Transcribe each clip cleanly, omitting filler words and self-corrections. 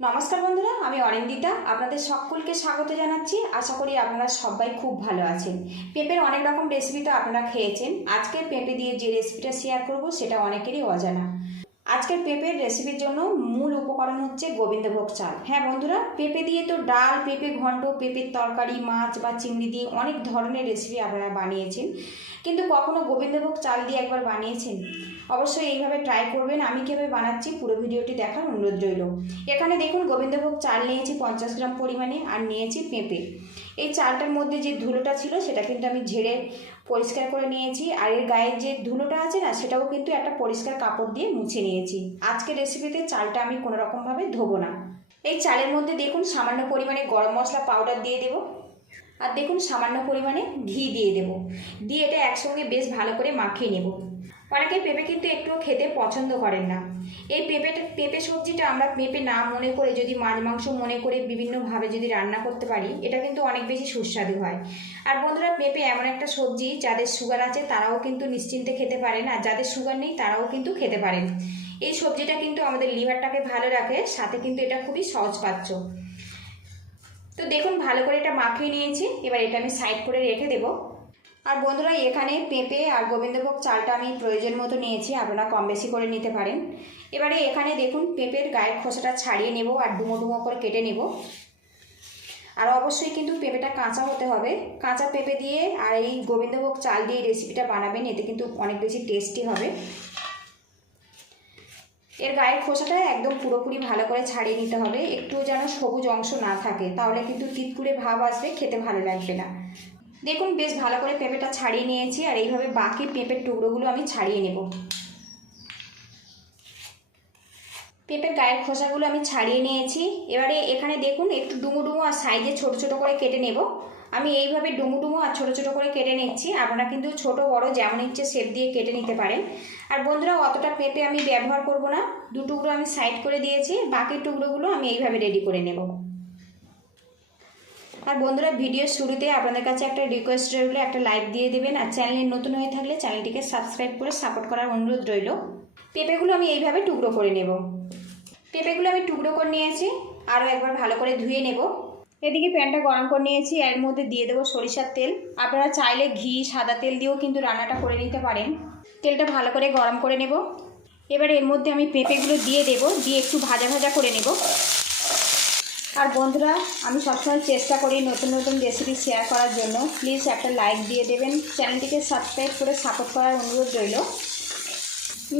নমস্কার বন্ধুরা, আমি অরিন্দিতা আপনাদের সকলকে স্বাগত জানাচ্ছি। আশা করি আপনারা সবাই খুব ভালো আছেন। পেঁপের অনেক রকম রেসিপি তো আপনারা খেয়েছেন। আজকের পেঁপে দিয়ে যে রেসিপিটা শেয়ার করব সেটা অনেকেরই অজানা। আজকের পেঁপের রেসিপির জন্য মূল উপকরণ হচ্ছে গোবিন্দভোগ চাল। হ্যাঁ বন্ধুরা, পেঁপে দিয়ে তো ডাল, পেঁপে ঘন্ট, পেঁপের তরকারি, মাছ বা চিংড়ি দিয়ে অনেক ধরনের রেসিপি আপনারা বানিয়েছেন, কিন্তু কখনো গোবিন্দভোগ চাল দিয়ে একবার বানিয়েছেন? অবশ্যই এইভাবে ট্রাই করবেন। আমি কীভাবে বানাচ্ছি পুরো ভিডিওটি দেখার অনুরোধ রইল। এখানে দেখুন গোবিন্দভোগ চাল নিয়েছি 50 গ্রাম পরিমাণে, আর নিয়েছি পেঁপে। এই চালটার মধ্যে যে ধুলোটা ছিল সেটা কিন্তু আমি ঝেড়ে পরিষ্কার করে নিয়েছি, আর এর গায়ের যে ধুলোটা আছে না, সেটাও কিন্তু একটা পরিষ্কার কাপড় দিয়ে মুছে নিয়েছি। আজকের রেসিপিতে চালটা আমি কোনো রকমভাবে ধোবো না। এই চালের মধ্যে দেখুন সামান্য পরিমাণে গরম মশলা পাউডার দিয়ে দেবো, আর দেখুন সামান্য পরিমাণে ঘি দিয়ে দেবো। দিয়ে এটা একসঙ্গে বেশ ভালো করে মাখিয়ে নেব। অনেকে পেঁপে কিন্তু একটুও খেতে পছন্দ করেন না। এই পেঁপে সবজিটা আমরা পেঁপে না মনে করে, যদি মাছ মাংস মনে করে বিভিন্নভাবে যদি রান্না করতে পারি, এটা কিন্তু অনেক বেশি সুস্বাদু হয়। আর বন্ধুরা, পেঁপে এমন একটা সবজি যাদের সুগার আছে তারাও কিন্তু নিশ্চিন্তে খেতে পারেন, আর যাদের সুগার নেই তারাও কিন্তু খেতে পারেন। এই সবজিটা কিন্তু আমাদের লিভারটাকে ভালো রাখে, সাথে কিন্তু এটা খুবই সহজপাচ্য। তো দেখুন ভালো করে এটা মাখিয়ে নিয়েছি। এবার এটা আমি সাইড করে রেখে দেবো। আর বন্ধুরা, এখানে পেঁপে আর গোবিন্দভোগ চালটা আমি প্রয়োজন মতো নিয়েছি, আপনারা কম বেশি করে নিতে পারেন। এবারে এখানে দেখুন পেঁপের গায়ের খোসাটা ছাড়িয়ে নেব আর ডুমো ডুমো করে কেটে নেব। আর অবশ্যই কিন্তু পেঁপেটা কাঁচা হতে হবে। কাঁচা পেঁপে দিয়ে আর এই গোবিন্দভোগ চাল দিয়ে রেসিপিটা বানাবেন, এতে কিন্তু অনেক বেশি টেস্টি হবে। এর গায়ের খোসাটা একদম পুরোপুরি ভালো করে ছাড়িয়ে নিতে হবে, একটুও যেন সবুজ অংশ না থাকে, তাহলে কিন্তু তিতকুড়ে ভাব আসবে, খেতে ভালো লাগবে না। দেখুন বেশ ভালো করে পেঁপেটা ছাড়িয়ে নিয়েছি, আর এইভাবে বাকি পেঁপের টুকরোগুলো আমি ছাড়িয়ে নেব। পেঁপের গায়ের খোসাগুলো আমি ছাড়িয়ে নিয়েছি। এবারে এখানে দেখুন একটু ডুমো ডুমো আর সাইজে ছোট ছোট করে কেটে নেব। আমি এইভাবে ডুমো ডুমো আর ছোট ছোট করে কেটে নিচ্ছি। আপনারা কিন্তু ছোট বড় যেমন ইচ্ছে শেপ দিয়ে কেটে নিতে পারেন। আর বন্ধুরা, অতটা পেঁপে আমি ব্যবহার করব না, দু টুকরো আমি সাইড করে দিয়েছি, বাকি টুকরোগুলো আমি এইভাবে রেডি করে নেব। আর বন্ধুরা, ভিডিওর শুরুতে আপনাদের কাছে একটা রিকোয়েস্ট রইল, একটা লাইক দিয়ে দেবেন, আর চ্যানেলে নতুন হয়ে থাকলে চ্যানেলটিকে সাবস্ক্রাইব করে সাপোর্ট করার অনুরোধ রইল। পেঁপেগুলো আমি এইভাবে টুকরো করে নেব। পেঁপেগুলো আমি টুকরো করে নিয়েছি, আরও একবার ভালো করে ধুয়ে নেব। এদিকে প্যানটা গরম করে নিয়েছি, এর মধ্যে দিয়ে দেবো সরিষার তেল। আপনারা চাইলে ঘি, সাদা তেল দিয়েও কিন্তু রান্নাটা করে নিতে পারেন। তেলটা ভালো করে গরম করে নেব। এবার এর মধ্যে আমি পেঁপেগুলো দিয়ে দেব, দিয়ে একটু ভাজা ভাজা করে নেব। আর বন্ধুরা, আমি সবসময় চেষ্টা করি নতুন নতুন রেসিপি শেয়ার করার জন্য। প্লিজ একটা লাইক দিয়ে দেবেন, চ্যানেলটিকে সাবস্ক্রাইব করে সাপোর্ট করার অনুরোধ রইল।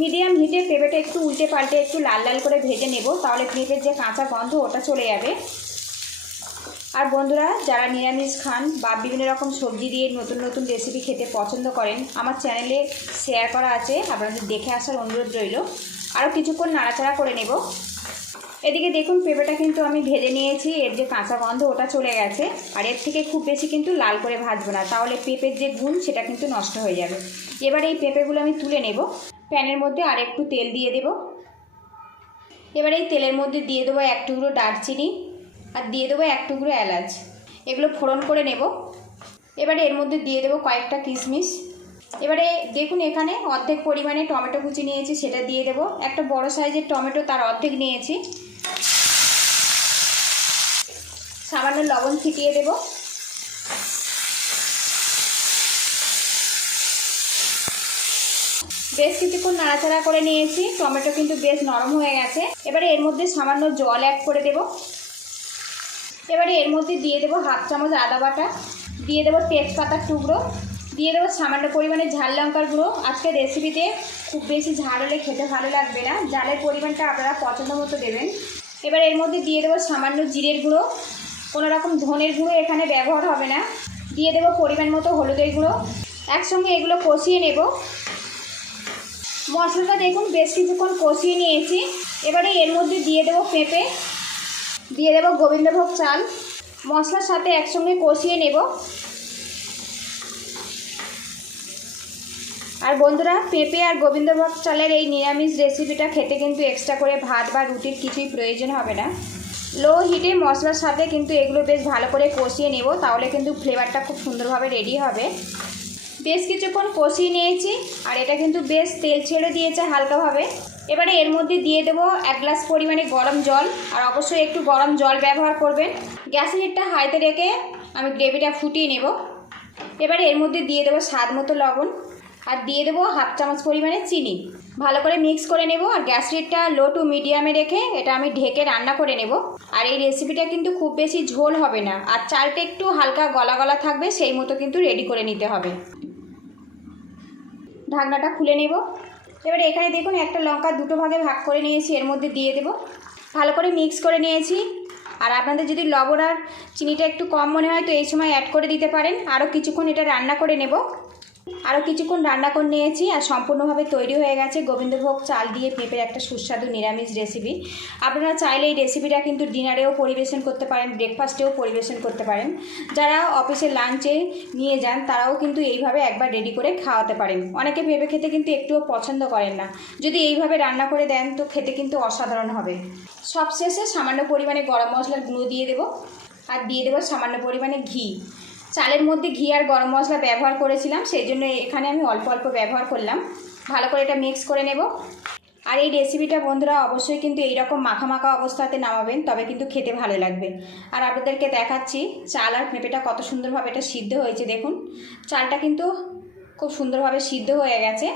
মিডিয়াম হিটে পেঁপেটা একটু উল্টে পাল্টে একটু লাল লাল করে ভেজে নেব, তাহলে পেঁপের যে কাঁচা গন্ধ ওটা চলে যাবে। আর বন্ধুরা, যারা নিরামিষ খান বা বিভিন্ন রকম সবজি দিয়ে নতুন নতুন রেসিপি খেতে পছন্দ করেন, আমার চ্যানেলে শেয়ার করা আছে, আপনাদের দেখে আসার অনুরোধ রইল। আরও কিছুক্ষণ নাড়াচাড়া করে নেব। এদিকে দেখুন পেঁপেটা কিন্তু আমি ভেজে নিয়েছি, এর যে কাঁচা গন্ধ ওটা চলে গেছে। আর এর থেকে খুব বেশি কিন্তু লাল করে ভাজবো না, তাহলে পেঁপের যে গুণ সেটা কিন্তু নষ্ট হয়ে যাবে। এবার এই পেঁপেগুলো আমি তুলে নেব। প্যানের মধ্যে আর একটু তেল দিয়ে দেব। এবার এই তেলের মধ্যে দিয়ে দেবো এক টুকরো দারচিনি, আর দিয়ে দেবো এক টুকরো এলাচ। এগুলো ফোড়ন করে নেব। এবারে এর মধ্যে দিয়ে দেবো কয়েকটা কিশমিশ। এবারে দেখুন এখানে অর্ধেক পরিমাণে টমেটো কুচি নিয়েছি, সেটা দিয়ে দেবো। একটা বড় সাইজের টমেটো, তার অর্ধেক নিয়েছি। সামান্য লবণ ছিটিয়ে দেব। বেশ কিছুক্ষণ নাড়াচাড়া করে নিয়েছি, টমেটো কিন্তু বেশ নরম হয়ে গেছে। এবারে এর মধ্যে সামান্য জল অ্যাড করে দেব। এবারে এর মধ্যে দিয়ে দেবো হাফ চামচ আদা বাটা, দিয়ে দেবো তেজপাতার টুকরো, দিয়ে দেবো সামান্য পরিমাণে ঝাল লঙ্কার গুঁড়ো। আজকে রেসিপিতে খুব বেশি ঝাল হলে খেতে ভালো লাগবে না, ঝালের পরিমাণটা আপনারা পছন্দ মতো দেবেন। এবার এর মধ্যে দিয়ে দেবো সামান্য জিরের গুঁড়ো, কোনো রকম ধনের গুঁড়ো এখানে ব্যবহার হবে না। দিয়ে দেবো পরিমাণ মতো হলুদের গুঁড়ো। একসঙ্গে এগুলো কষিয়ে নেব। মশলাটা দেখুন বেশ কিছুক্ষণ কষিয়ে নিয়েছি। এবারে এর মধ্যে দিয়ে দেবো পেঁপে, দিয়ে দেবো গোবিন্দভোগ চাল, মশলার সাথে একসঙ্গে কষিয়ে নেব। আর বন্ধুরা, পেঁপে আর গোবিন্দভোগ চালের এই নিরামিষ রেসিপিটা খেতে কিন্তু এক্সট্রা করে ভাত বা রুটির কিছুই প্রয়োজন হবে না। লো হিটে মশলার সাথে কিন্তু এগুলো বেশ ভালো করে কষিয়ে নেব, তাহলে কিন্তু ফ্লেভারটা খুব সুন্দরভাবে রেডি হবে। বেশ কিছুক্ষণ কষিয়ে নিয়েছি, আর এটা কিন্তু বেশ তেল ছেড়ে দিয়েছে হালকাভাবে। এবারে এর মধ্যে দিয়ে দেবো 1 গ্লাস পরিমাণে গরম জল, আর অবশ্যই একটু গরম জল ব্যবহার করবেন। গ্যাসের হিটটা হাইতে রেখে আমি গ্রেভিটা ফুটিয়ে নেব। এবারে এর মধ্যে দিয়ে দেবো স্বাদ মতো লবণ, আর দিয়ে দেবো 1/2 চামচ পরিমাণে চিনি। ভালো করে মিক্স করে নেব, আর গ্যাস হিটটা লো টু মিডিয়ামে রেখে এটা আমি ঢেকে রান্না করে নেব। আর এই রেসিপিটা কিন্তু খুব বেশি ঝোল হবে না, আর চালটা একটু হালকা গলা গলা থাকবে, সেই মতো কিন্তু রেডি করে নিতে হবে। ঢাকনাটা খুলে নেব। এবারে এখানে দেখুন একটা লঙ্কা 2 ভাগে ভাগ করে নিয়েছি, এর মধ্যে দিয়ে দেব। ভালো করে মিক্স করে নিয়েছি। আর আপনাদের যদি লবণ আর চিনিটা একটু কম মনে হয় তো এই সময় অ্যাড করে দিতে পারেন। আরও কিছুক্ষণ এটা রান্না করে নেব। আরও কিছুক্ষণ রান্না করে নিয়েছি, আর সম্পূর্ণভাবে তৈরি হয়ে গেছে গোবিন্দভোগ চাল দিয়ে পেঁপের একটা সুস্বাদু নিরামিষ রেসিপি। আপনারা চাইলে এই রেসিপিটা কিন্তু ডিনারেও পরিবেশন করতে পারেন, ব্রেকফাস্টেও পরিবেশন করতে পারেন। যারা অফিসে লাঞ্চে নিয়ে যান তারাও কিন্তু এইভাবে একবার রেডি করে খাওয়াতে পারেন। অনেকে পেঁপে খেতে কিন্তু একটুও পছন্দ করেন না, যদি এইভাবে রান্না করে দেন তো খেতে কিন্তু অসাধারণ হবে। সবশেষে সামান্য পরিমাণে গরম মশলার গুঁড়ো দিয়ে দেবো, আর দিয়ে দেবো সামান্য পরিমাণে ঘি। চালের মধ্যে ঘি আর গরম মশলা ব্যবহার করেছিলাম, সেই জন্য এখানে আমি অল্প অল্প ব্যবহার করলাম। ভালো করে এটা মিক্স করে নেব। আর এই রেসিপিটা বন্ধুরা অবশ্যই কিন্তু এইরকম মাখা মাখা অবস্থাতে নামাবেন, তবে কিন্তু খেতে ভালো লাগবে। আর আপনাদেরকে দেখাচ্ছি চাল আর পেঁপেটা কত সুন্দরভাবে এটা সিদ্ধ হয়েছে। দেখুন চালটা কিন্তু খুব সুন্দরভাবে সিদ্ধ হয়ে গেছে।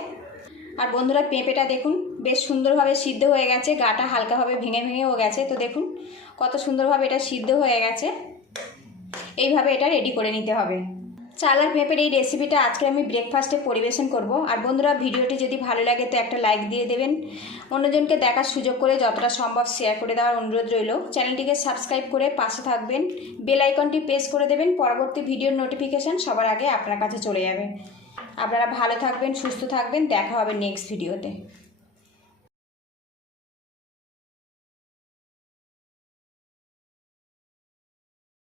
আর বন্ধুরা পেঁপেটা দেখুন বেশ সুন্দরভাবে সিদ্ধ হয়ে গেছে, গাটা হালকাভাবে ভেঙে ভেঙেও গেছে। তো দেখুন কত সুন্দরভাবে এটা সিদ্ধ হয়ে গেছে। এইভাবে এটা রেডি করে নিতে হবে। চাল আর পেঁপের এই রেসিপিটা আজকে আমি ব্রেকফাস্টে পরিবেশন করব। আর বন্ধুরা ভিডিওটি যদি ভালো লাগে তো একটা লাইক দিয়ে দেবেন, অন্যজনকে দেখার সুযোগ করে যতটা সম্ভব শেয়ার করে দেওয়ার অনুরোধ রইল। চ্যানেলটিকে সাবস্ক্রাইব করে পাশে থাকবেন, বেল আইকনটি প্রেস করে দেবেন, পরবর্তী ভিডিওর নোটিফিকেশান সবার আগে আপনার কাছে চলে যাবে। আপনারা ভালো থাকবেন, সুস্থ থাকবেন, দেখা হবে নেক্সট ভিডিওতে।